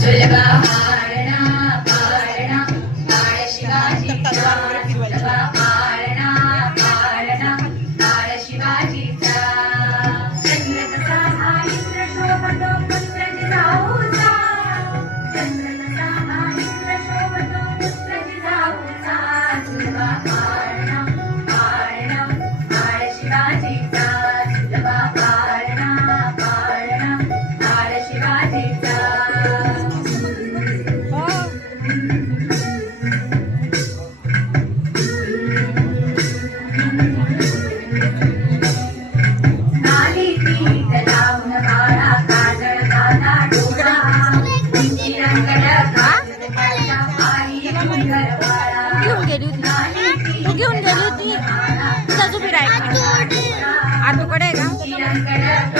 सुलभा पाळणा पाळणा बाळ शिवाजीचा सुलभा पाळणा पाळणा बाळ शिवाजीचा चंद्र कसा हा इंद्र शोभतो पुत्र जिजाऊचा चंद्र कसा हा इंद्र शोभतो पुत्र जिजाऊचा सुलभा पाळणा पाळणा बाळ शिवाजीचा सुलभा पाळणा पाळणा बाळ शिवाजीचा घेऊन गेली होती आतूकडे आहे का